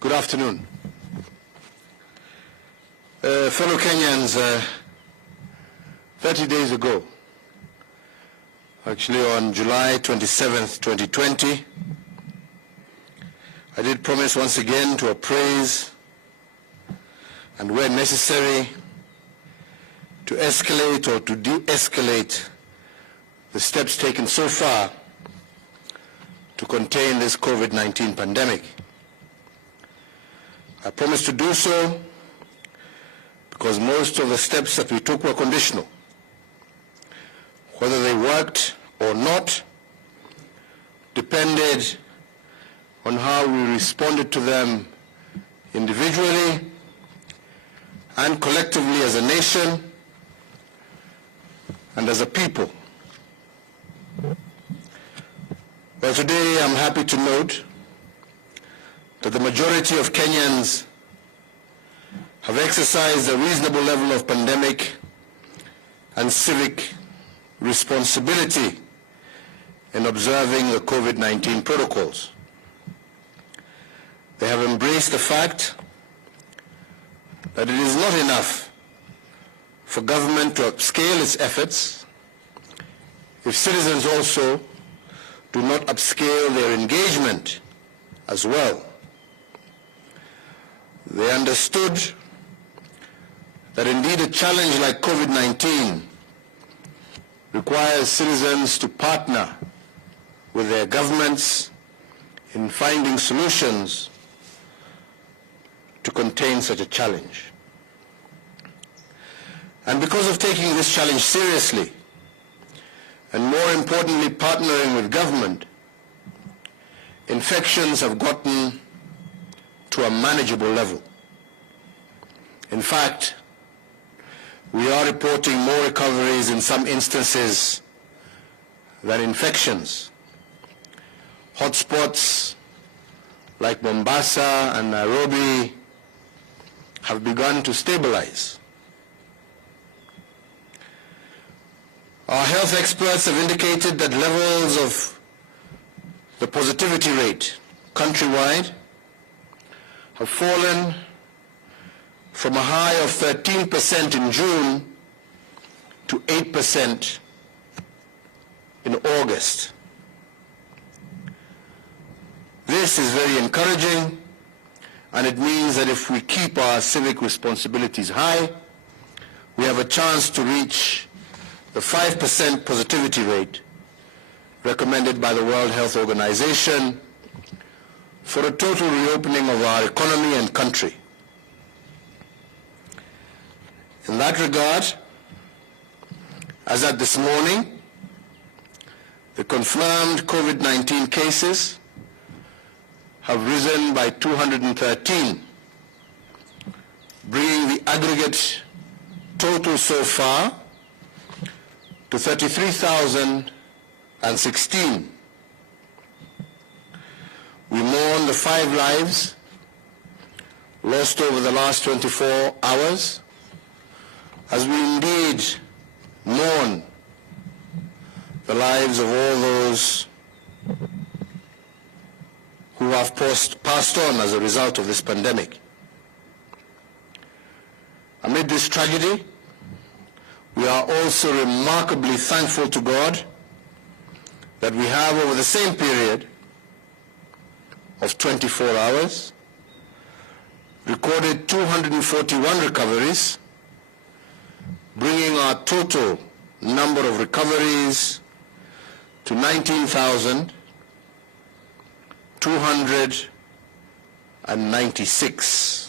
Good afternoon. Fellow Kenyans, 30 days ago, actually on July 27th, 2020, I did promise once again to appraise and where necessary to escalate or to de-escalate the steps taken so far to contain this COVID-19 pandemic. I promised to do so because most of the steps that we took were conditional. Whether they worked or not depended on how we responded to them individually and collectively as a nation and as a people. Well, today I'm happy to note that the majority of Kenyans have exercised a reasonable level of pandemic and civic responsibility in observing the COVID-19 protocols. They have embraced the fact that it is not enough for government to upscale its efforts if citizens also do not upscale their engagement as well. They understood that indeed a challenge like COVID-19 requires citizens to partner with their governments in finding solutions to contain such a challenge. And because of taking this challenge seriously, and more importantly partnering with government, infections have gotten to a manageable level. In fact, we are reporting more recoveries in some instances than infections. Hotspots like Mombasa and Nairobi have begun to stabilize. Our health experts have indicated that levels of the positivity rate countrywide have fallen from a high of 13% in June to 8% in August. This is very encouraging, and it means that if we keep our civic responsibilities high, we have a chance to reach the 5% positivity rate recommended by the World Health Organization for a total reopening of our economy and country. In that regard, as at this morning, the confirmed COVID-19 cases have risen by 213, bringing the aggregate total so far to 33,016. We mourn the 5 lives lost over the last 24 hours, as we indeed mourn the lives of all those who have passed on as a result of this pandemic. Amid this tragedy, we are also remarkably thankful to God that we have, over the same period of 24 hours, recorded 241 recoveries, bringing our total number of recoveries to 19,296.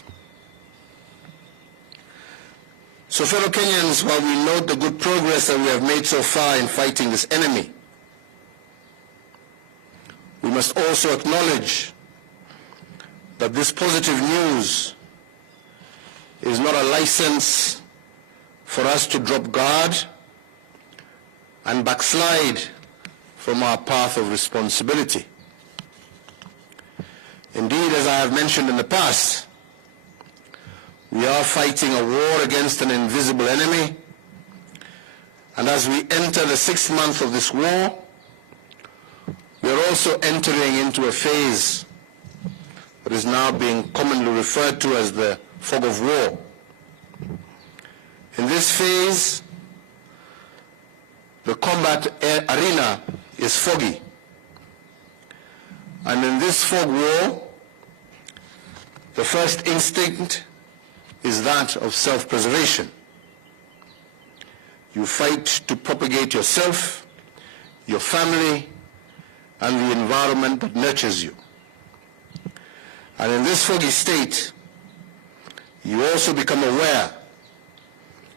So, fellow Kenyans, while we note the good progress that we have made so far in fighting this enemy, we must also acknowledge that this positive news is not a license for us to drop guard and backslide from our path of responsibility. Indeed, as I have mentioned in the past, we are fighting a war against an invisible enemy, and as we enter the 6th month of this war, we are also entering into a phase what is now being commonly referred to as the fog of war. In this phase, the combat arena is foggy. And in this fog war, the first instinct is that of self-preservation. You fight to propagate yourself, your family, and the environment that nurtures you. And in this foggy state, you also become aware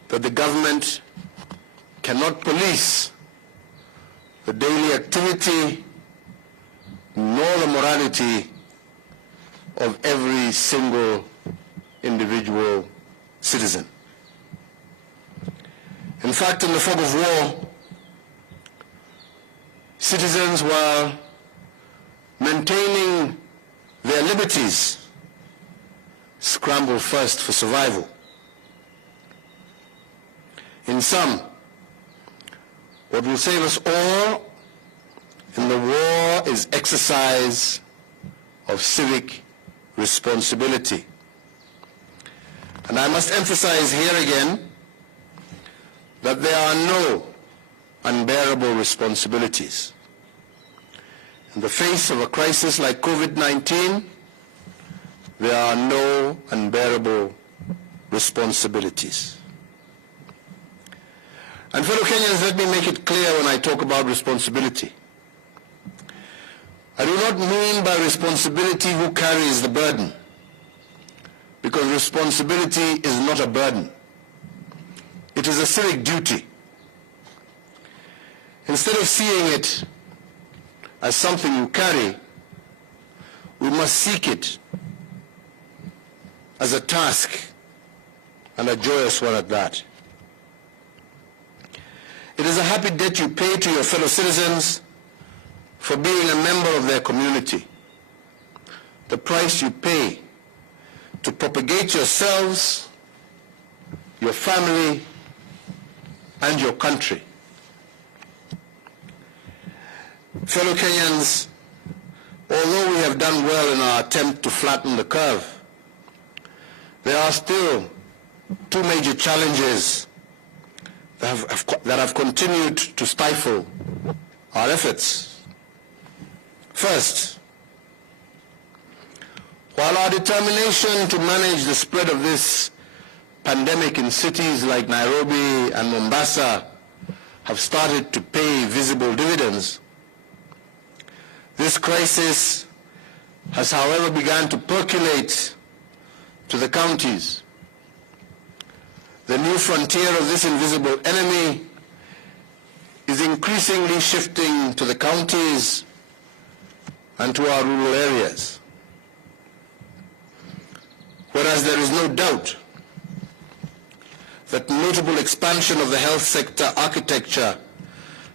that the government cannot police the daily activity nor the morality of every single individual citizen. In fact, in the fog of war, citizens, while maintaining their liberties, scramble first for survival. In sum, what will save us all in the war is exercise of civic responsibility. And I must emphasize here again that there are no unbearable responsibilities. In the face of a crisis like COVID-19, there are no unbearable responsibilities. And fellow Kenyans, let me make it clear when I talk about responsibility. I do not mean by responsibility who carries the burden, because responsibility is not a burden. It is a civic duty. Instead of seeing it as something you carry, we must seek it as a task, and a joyous one at that. It is a happy debt you pay to your fellow citizens for being a member of their community. The price you pay to propagate yourselves, your family, and your country. Fellow Kenyans, although we have done well in our attempt to flatten the curve, there are still two major challenges that have continued to stifle our efforts. First, while our determination to manage the spread of this pandemic in cities like Nairobi and Mombasa have started to pay visible dividends, this crisis has, however, begun to percolate to the counties. The new frontier of this invisible enemy is increasingly shifting to the counties and to our rural areas. Whereas there is no doubt that notable expansion of the health sector architecture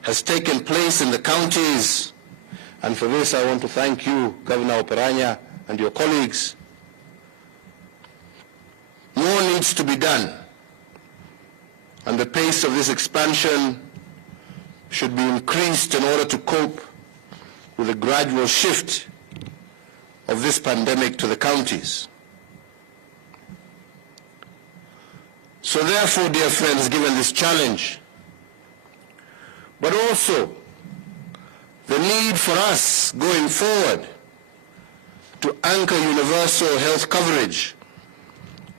has taken place in the counties, and for this I want to thank you, Governor Oparanya, and your colleagues. More needs to be done, and the pace of this expansion should be increased in order to cope with the gradual shift of this pandemic to the counties. So therefore, dear friends, given this challenge, but also the need for us going forward to anchor universal health coverage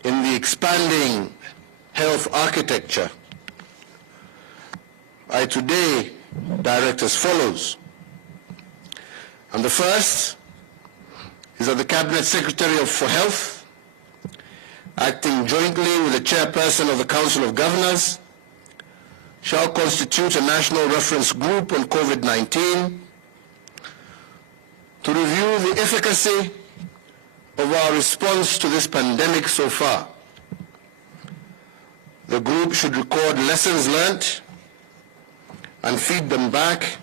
in the expanding health architecture, I today direct as follows. And the first is that the Cabinet Secretary for Health, acting jointly with the Chairperson of the Council of Governors, shall constitute a national reference group on COVID-19 to review the efficacy of our response to this pandemic so far. The group should record lessons learned and feed them back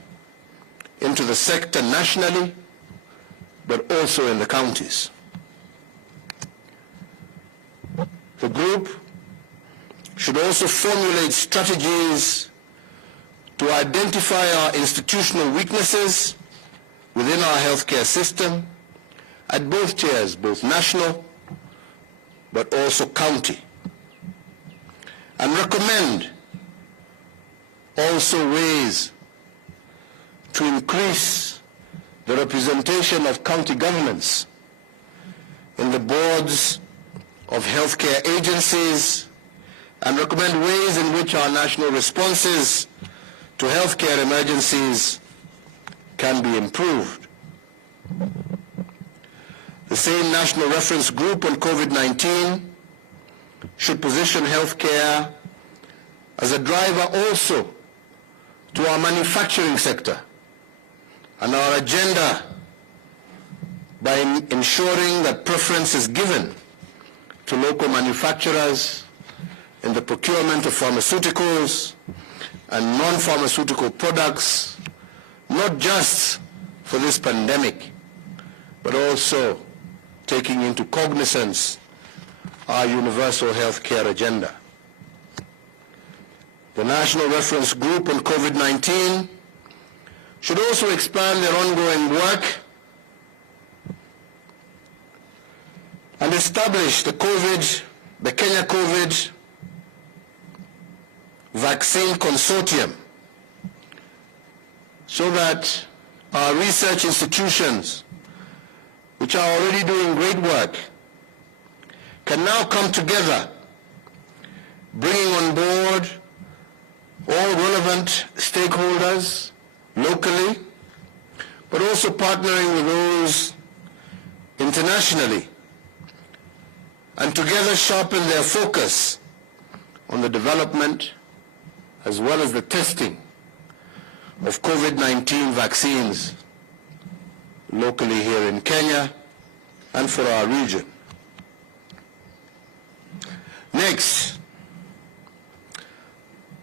into the sector nationally, but also in the counties. The group should also formulate strategies to identify our institutional weaknesses within our healthcare system at both tiers, both national but also county, and recommend also ways to increase the representation of county governments in the boards of healthcare agencies, and recommend ways in which our national responses to healthcare emergencies can be improved. The same National Reference Group on COVID-19 should position healthcare as a driver also to our manufacturing sector and our agenda by ensuring that preference is given to local manufacturers in the procurement of pharmaceuticals and non-pharmaceutical products, not just for this pandemic, but also taking into cognizance our universal health care agenda. The National Reference Group on COVID-19 should also expand their ongoing work and establish the Kenya COVID Vaccine Consortium, so that our research institutions, which are already doing great work, can now come together, bringing on board all relevant stakeholders locally, but also partnering with those internationally, and together sharpen their focus on the development as well as the testing of COVID-19 vaccines locally here in Kenya and for our region. Next,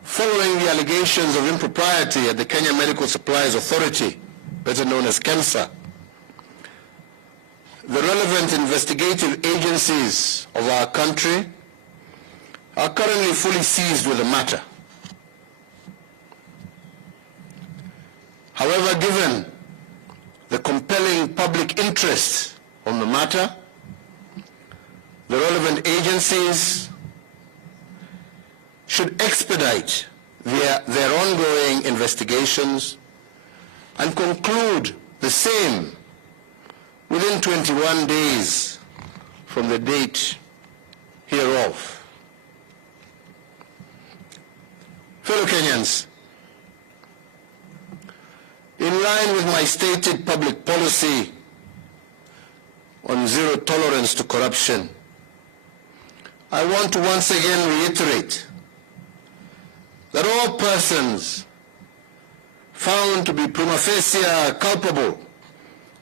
following the allegations of impropriety at the Kenya Medical Supplies Authority, better known as KEMSA, the relevant investigative agencies of our country are currently fully seized with the matter. However, given the compelling public interest on the matter, the relevant agencies should expedite their ongoing investigations and conclude the same within 21 days from the date hereof. Fellow Kenyans, in line with my stated public policy on zero tolerance to corruption, I want to once again reiterate that all persons found to be prima facie culpable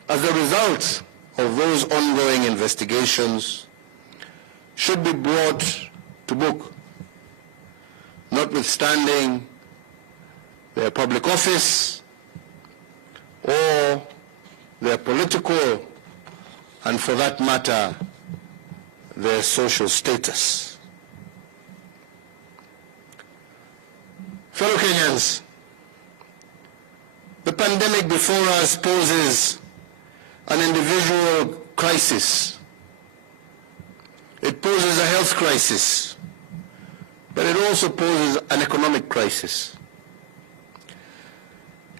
as a result of those ongoing investigations should be brought to book, notwithstanding their public office or their political, and for that matter, their social status. Fellow Kenyans, the pandemic before us poses an individual crisis. It poses a health crisis, but it also poses an economic crisis.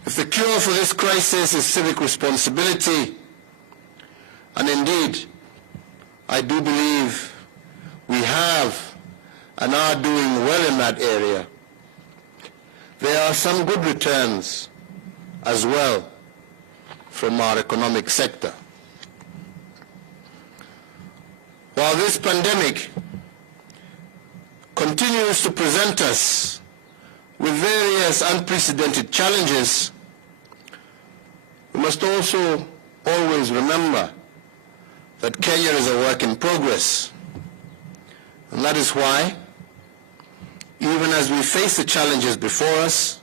If the cure for this crisis is civic responsibility, and indeed, I do believe we have and are doing well in that area, there are some good returns as well from our economic sector. While this pandemic continues to present us with various unprecedented challenges, we must also always remember that Kenya is a work in progress. And that is why, even as we face the challenges before us,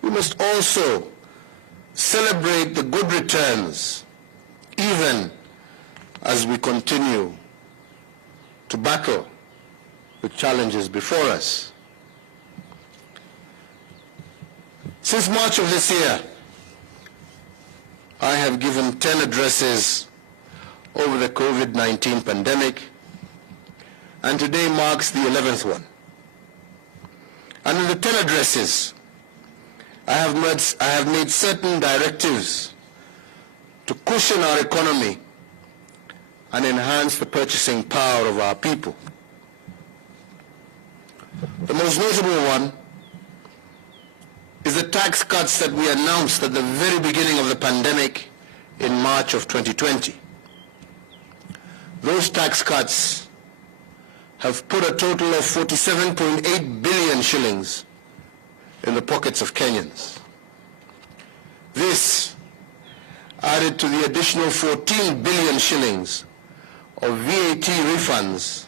we must also celebrate the good returns, even as we continue to battle the challenges before us. Since March of this year, I have given 10 addresses over the COVID-19 pandemic, and today marks the 11th one. And in the 10 addresses, I have made certain directives to cushion our economy and enhance the purchasing power of our people. The most notable one is the tax cuts that we announced at the very beginning of the pandemic in March of 2020. Those tax cuts have put a total of 47.8 billion shillings in the pockets of Kenyans. This, added to the additional 14 billion shillings of VAT refunds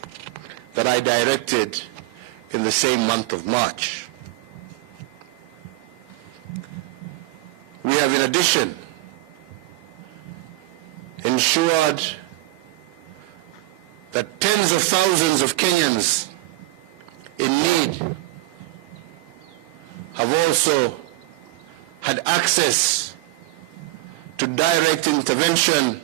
that I directed in the same month of March. We have in addition ensured that tens of thousands of Kenyans in need have also had access to direct intervention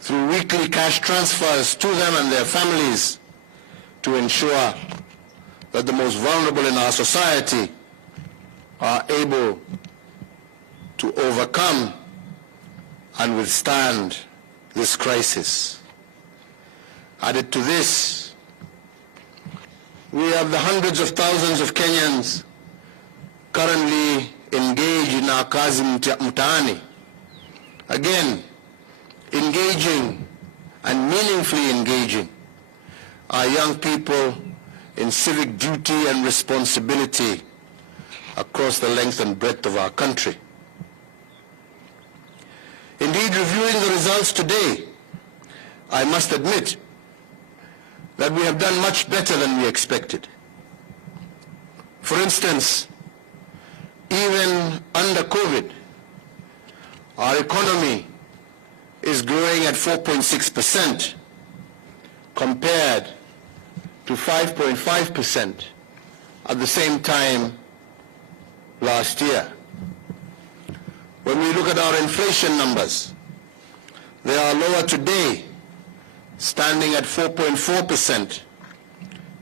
through weekly cash transfers to them and their families to ensure that the most vulnerable in our society are able to overcome and withstand this crisis. Added to this, we have the hundreds of thousands of Kenyans currently engaged in our kazi mtaani. Again, engaging and meaningfully engaging our young people in civic duty and responsibility across the length and breadth of our country. Indeed, reviewing the results today, I must admit that we have done much better than we expected. For instance, even under COVID, our economy is growing at 4.6% compared to 5.5% at the same time last year. When we look at our inflation numbers, they are lower today, standing at 4.4%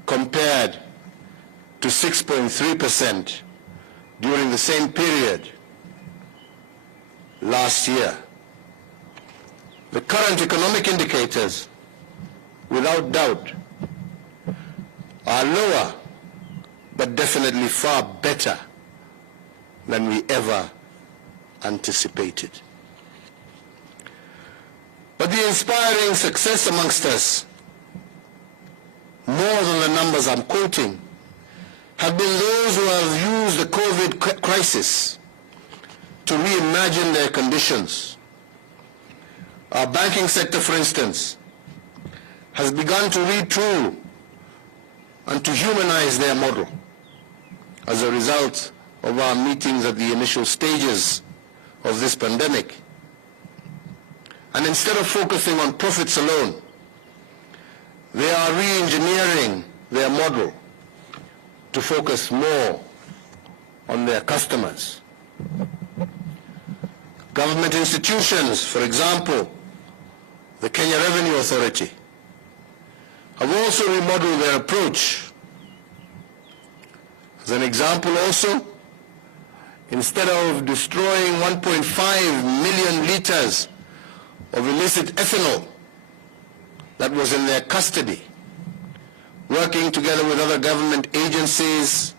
compared to 6.3% during the same period last year. The current economic indicators, without doubt, are lower, but definitely far better than we ever anticipated. But the inspiring success amongst us, more than the numbers I'm quoting, have been those who have used the COVID crisis to reimagine their conditions. Our banking sector, for instance, has begun to retool and to humanize their model as a result of our meetings at the initial stages of this pandemic. And instead of focusing on profits alone, they are re-engineering their model to focus more on their customers. Government institutions, for example, the Kenya Revenue Authority, have also remodeled their approach. As an example also, instead of destroying 1.5 million liters of illicit ethanol that was in their custody, working together with other government agencies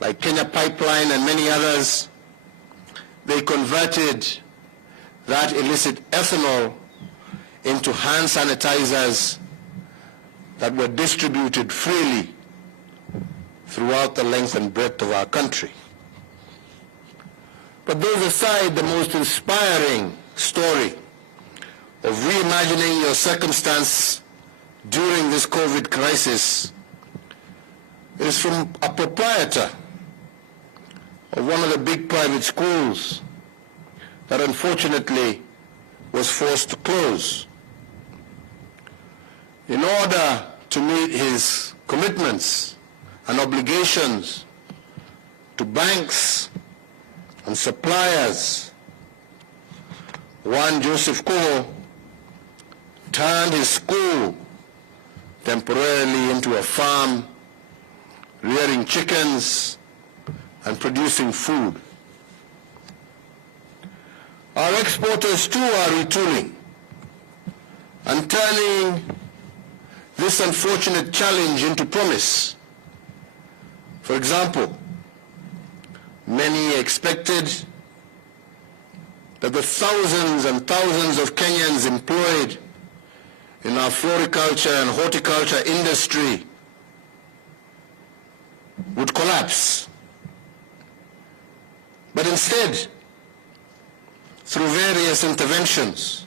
like Kenya Pipeline and many others, they converted that illicit ethanol into hand sanitizers that were distributed freely throughout the length and breadth of our country. But those aside, the most inspiring story of reimagining your circumstance during this COVID crisis is from a proprietor of one of the big private schools that unfortunately was forced to close. In order to meet his commitments and obligations to banks and suppliers, Juan Joseph Kuho turned his school temporarily into a farm, rearing chickens and producing food. Our exporters too are retooling and turning this unfortunate challenge into promise. For example, many expected that the thousands and thousands of Kenyans employed in our floriculture and horticulture industry would collapse. But instead, through various interventions,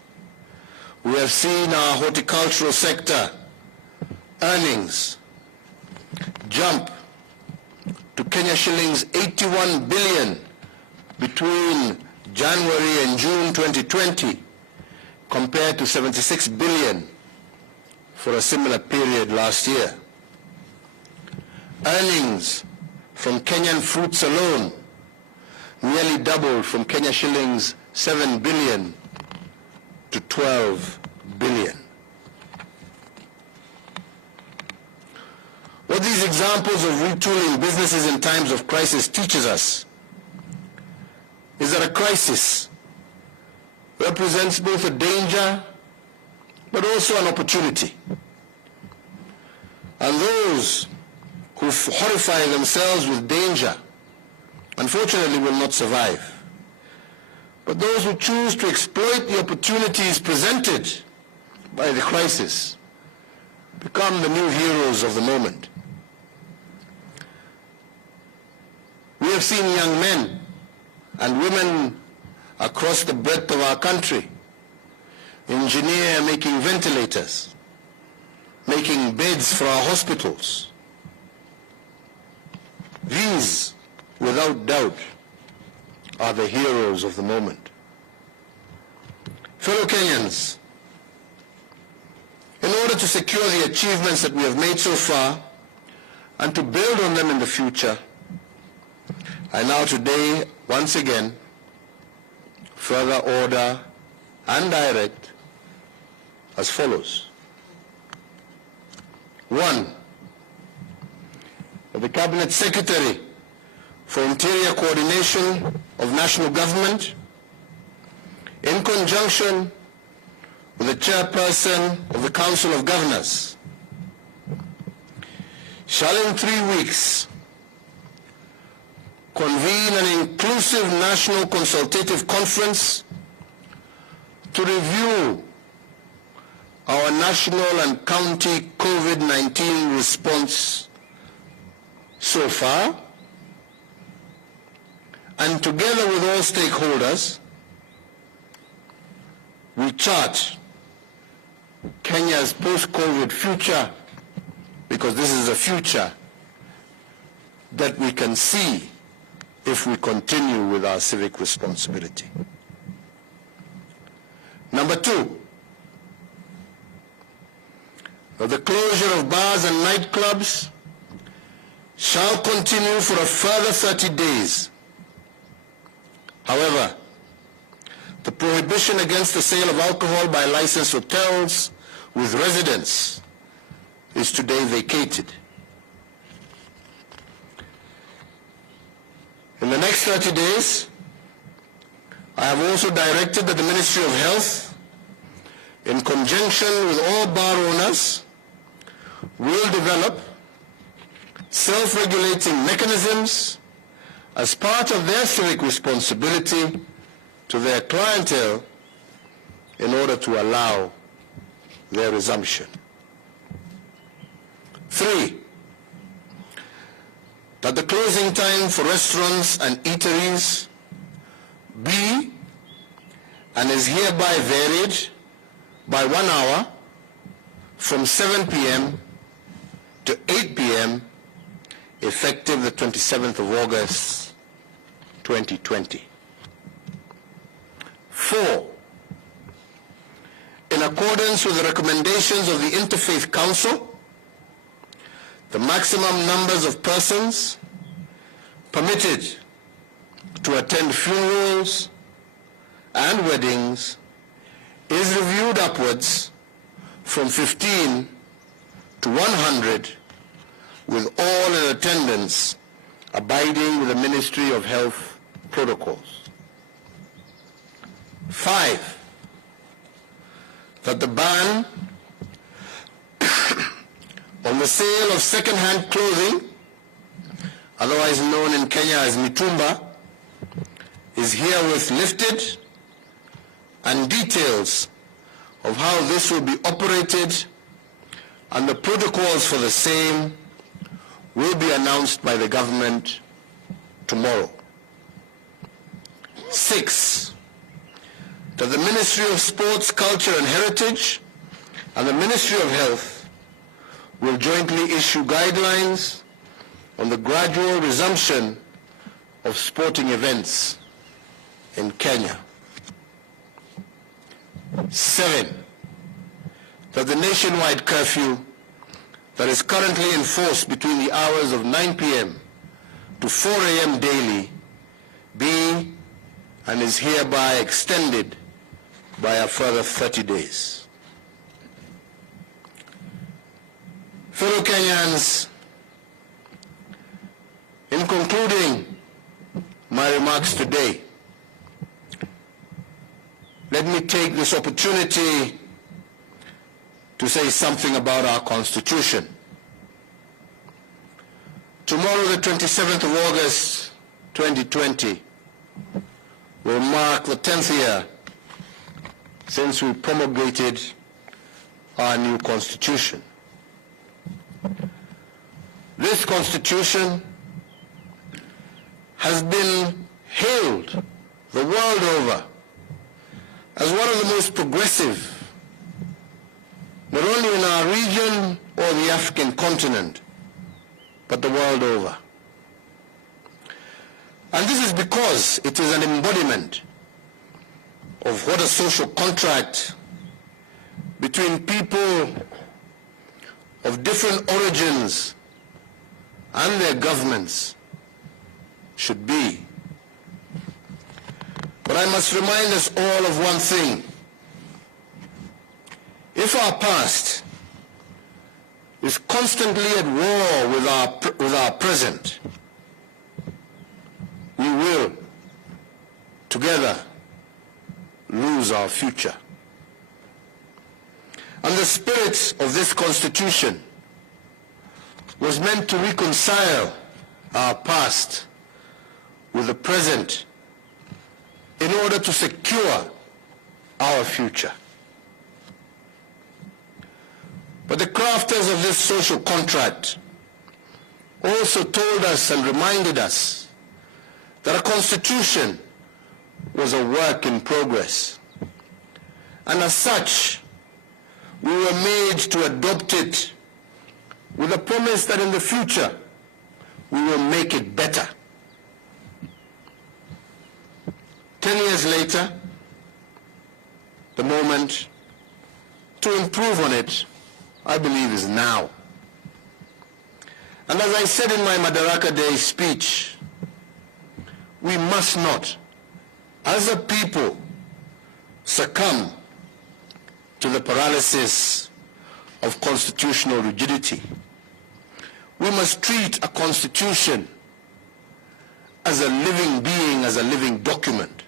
we have seen our horticultural sector earnings jump to Kenya shillings 81 billion between January and June 2020, compared to 76 billion for a similar period last year. Earnings from Kenyan fruits alone nearly doubled from Kenya shillings 7 billion to 12 billion. What these examples of retooling businesses in times of crisis teaches us is that a crisis represents both a danger but also an opportunity. And those who horrify themselves with danger, unfortunately, will not survive. But those who choose to exploit the opportunities presented by the crisis become the new heroes of the moment. We have seen young men and women across the breadth of our country engineer making ventilators, making beds for our hospitals. These, without doubt, are the heroes of the moment. Fellow Kenyans, in order to secure the achievements that we have made so far and to build on them in the future, I now today, once again, further order and direct as follows. 1. The Cabinet Secretary for Interior Coordination of National Government, in conjunction with the Chairperson of the Council of Governors, shall in 3 weeks convene an inclusive national consultative conference to review our national and county COVID-19 response so far, and together with all stakeholders, we chart Kenya's post-COVID future, because this is a future that we can see if we continue with our civic responsibility. Number 2, the closure of bars and nightclubs shall continue for a further 30 days. However, the prohibition against the sale of alcohol by licensed hotels with residents is today vacated. In the next 30 days, I have also directed that the Ministry of Health, in conjunction with all bar owners, will develop self-regulating mechanisms as part of their civic responsibility to their clientele in order to allow their resumption. 3, that the closing time for restaurants and eateries be and is hereby varied by 1 hour from 7 p.m. to 8 p.m. effective the 27th of August 2020. 4, in accordance with the recommendations of the Interfaith Council, the maximum numbers of persons permitted to attend funerals and weddings is reviewed upwards from 15 to 100, with all in attendance abiding with the Ministry of Health protocols. 5, that the ban on the sale of second-hand clothing, otherwise known in Kenya as mitumba, is herewith lifted, and details of how this will be operated and the protocols for the same will be announced by the government tomorrow. 6, that the Ministry of Sports, Culture and Heritage and the Ministry of Health will jointly issue guidelines on the gradual resumption of sporting events in Kenya. 7, that the nationwide curfew that is currently in force between the hours of 9 p.m. to 4 a.m. daily be and is hereby extended by a further 30 days. Fellow Kenyans, in concluding my remarks today, let me take this opportunity to say something about our Constitution. Tomorrow, the 27th of August, 2020, will mark the 10th year since we promulgated our new Constitution. This Constitution has been hailed the world over as one of the most progressive, not only in our region or the African continent, but the world over. And this is because it is an embodiment of what a social contract between people of different origins and their governments should be. But I must remind us all of one thing. If our past is constantly at war with our present, we will together lose our future. And the spirit of this Constitution was meant to reconcile our past with the present in order to secure our future. But the crafters of this social contract also told us and reminded us that a constitution was a work in progress. And as such, we were made to adopt it with a promise that in the future we will make it better. 10 years later, the moment to improve on it, I believe, is now. And as I said in my Madaraka Day speech, we must not, as a people, succumb to the paralysis of constitutional rigidity. We must treat a constitution as a living being, as a living document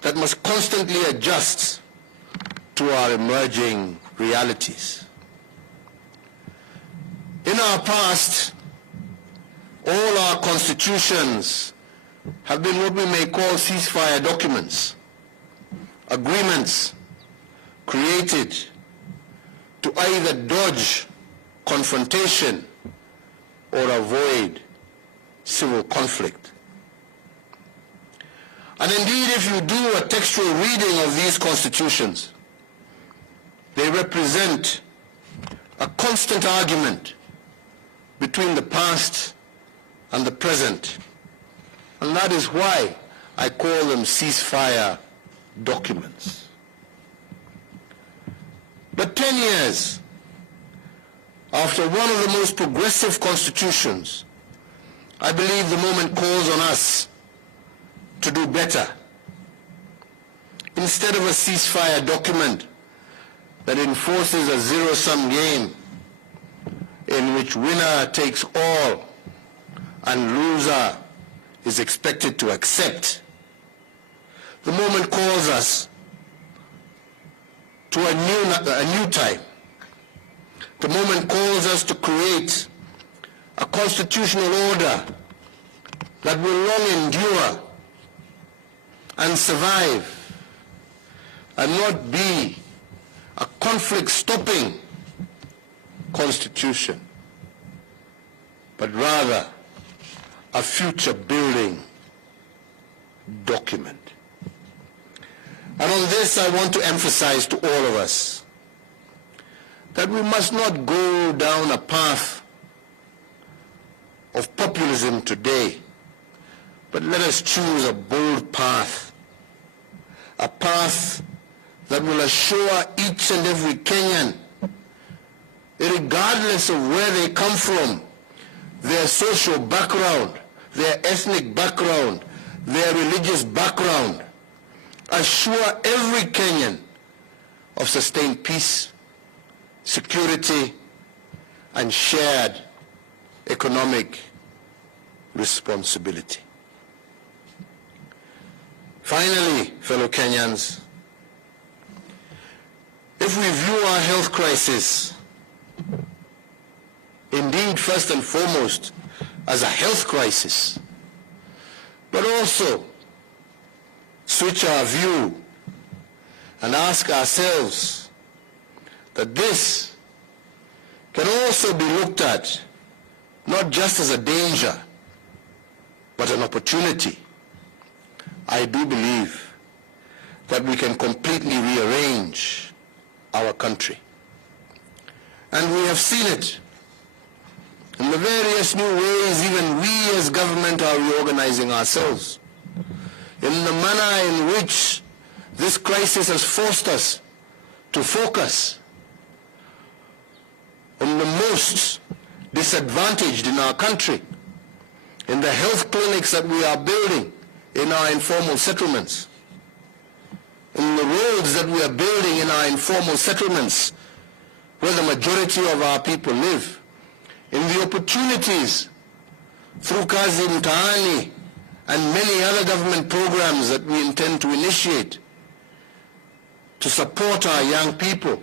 that must constantly adjust to our emerging realities. In our past, all our constitutions have been what we may call ceasefire documents, agreements created to either dodge confrontation or avoid civil conflict. And indeed, if you do a textual reading of these constitutions, they represent a constant argument between the past and the present. And that is why I call them ceasefire documents. But 10 years after one of the most progressive constitutions, I believe the moment calls on us to do better. Instead of a ceasefire document, that enforces a zero-sum game in which winner takes all and loser is expected to accept. The moment calls us to a new time. The moment calls us to create a constitutional order that will long endure and survive and not be a conflict-stopping constitution, but rather a future-building document. And on this, I want to emphasize to all of us that we must not go down a path of populism today, but let us choose a bold path, a path that will assure each and every Kenyan, regardless of where they come from, their social background, their ethnic background, their religious background, assure every Kenyan of sustained peace, security, and shared economic responsibility. Finally, fellow Kenyans, if we view our health crisis indeed first and foremost as a health crisis, but also switch our view and ask ourselves that this can also be looked at not just as a danger, but an opportunity, I do believe that we can completely rearrange our country. And we have seen it in the various new ways even we as government are reorganizing ourselves, in the manner in which this crisis has forced us to focus on the most disadvantaged in our country, in the health clinics that we are building in our informal settlements, in the roads that we are building in our informal settlements where the majority of our people live, in the opportunities through Kazi Mtaani and many other government programs that we intend to initiate to support our young people,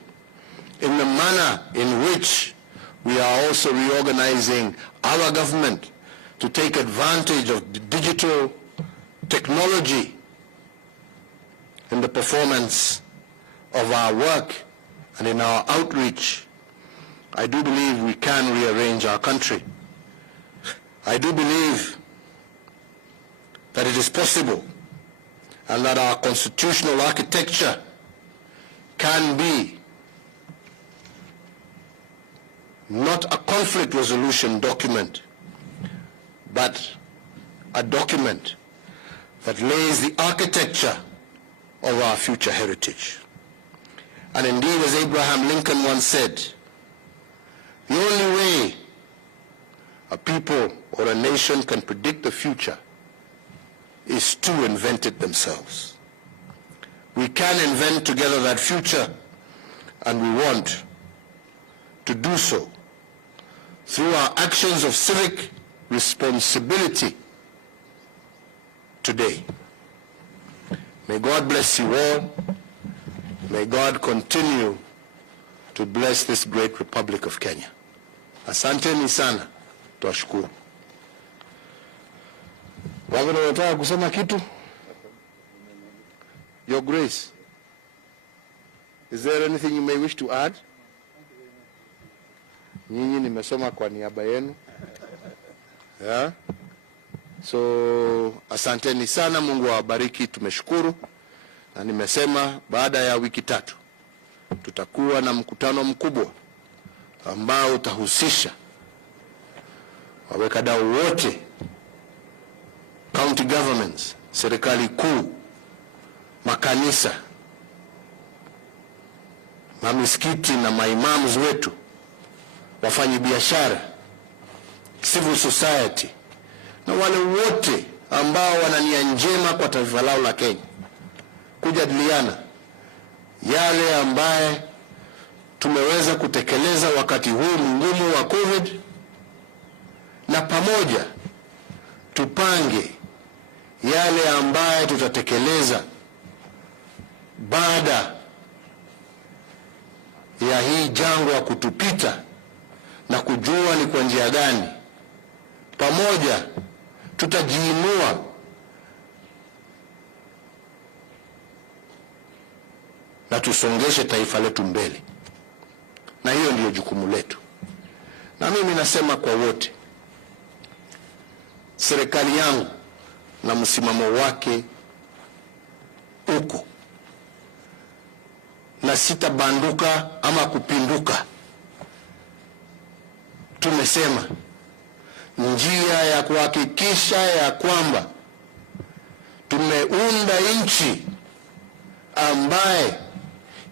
in the manner in which we are also reorganizing our government to take advantage of digital technology in the performance of our work and in our outreach. I do believe we can rearrange our country. I do believe that it is possible and that our constitutional architecture can be not a conflict resolution document, but a document that lays the architecture of our future heritage. And indeed, as Abraham Lincoln once said, the only way a people or a nation can predict the future is to invent it themselves. We can invent together that future, and we want to do so through our actions of civic responsibility today. May God bless you all. May God continue to bless this great Republic of Kenya. Asanteni sana, twashukuru. Wageni wanataka kusema kitu? Your Grace, is there anything you may wish to add? Nyinyi nimesoma kwa niaba yenu. Yeah? So asanteni sana, Mungu awabariki, tumeshukuru. Na nimesema baada ya wiki 3 tutakuwa na mkutano mkubwa ambao utahusisha wawekadau wote, county governments, serikali kuu, makanisa, mamisikiti na maimams wetu, wafanyi biashara, civil society, na wale wote ambao wana nia njema kwa taifa lao la Kenya, kujadiliana yale ambaye tumeweza kutekeleza wakati huu mgumu wa COVID, na pamoja tupange yale ambayo tutatekeleza baada ya hii jangwa kutupita, na kujua ni kwa njia gani pamoja tutajiinua na tusongeshe taifa letu mbele. Na hiyo ndiyo jukumu letu. Na mimi nasema kwa wote, serikali yangu na msimamo wake uko, na sitabanduka ama kupinduka. Tumesema njia ya kuhakikisha ya kwamba tumeunda nchi ambaye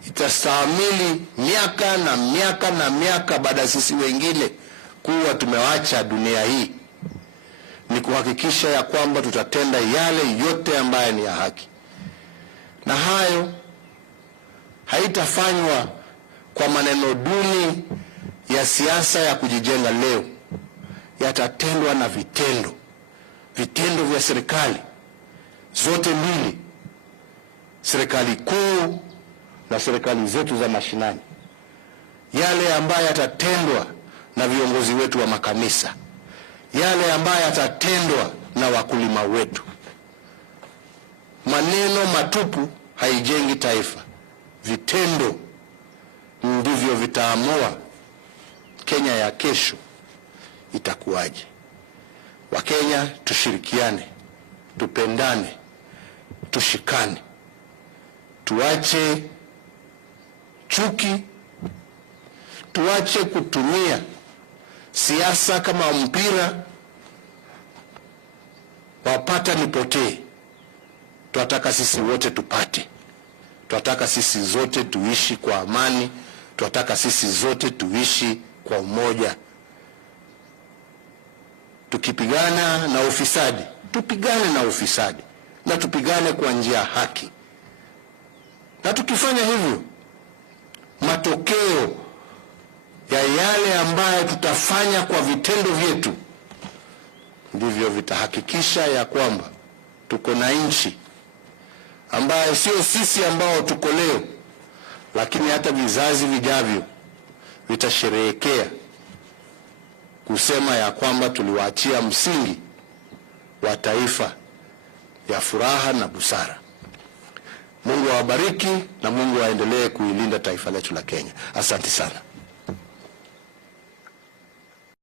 itastahimili miaka na miaka na miaka baada sisi wengine kuwa tumewacha dunia hii, ni kuhakikisha ya kwamba tutatenda yale yote ambaye ni ya haki. Na hayo haitafanywa kwa maneno duni ya siasa ya kujijenga leo, yatatendwa na vitendo. Vitendo vya serikali zote mbili, serikali kuu na serikali zetu za mashinani, yale ambayo yatatendwa na viongozi wetu wa makanisa, yale ambayo yatatendwa na wakulima wetu. Maneno matupu haijengi taifa. Vitendo ndivyo vitaamua Kenya ya kesho itakuwaje. Wakenya tushirikiane, tupendane, tushikane, tuache chuki, tuache kutumia siasa kama mpira wapata nipotee. Tunataka sisi wote tupate. Tunataka sisi zote tuishi kwa amani. Tunataka sisi zote tuishi kwa umoja. Tukipigana na ufisadi, tupigane na ufisadi, na tupigane kwa njia haki. Na tukifanya hivyo, matokeo ya yale ambayo tutafanya kwa vitendo vyetu ndivyo vitahakikisha ya kwamba tuko na nchi ambayo sio sisi ambao tuko leo, lakini hata vizazi vijavyo vitasherehekea kusema ya kwamba tuliwaachia msingi wa taifa ya furaha na busara. Mungu awabariki na Mungu aendelee kuilinda taifa letu la Kenya. Asante sana.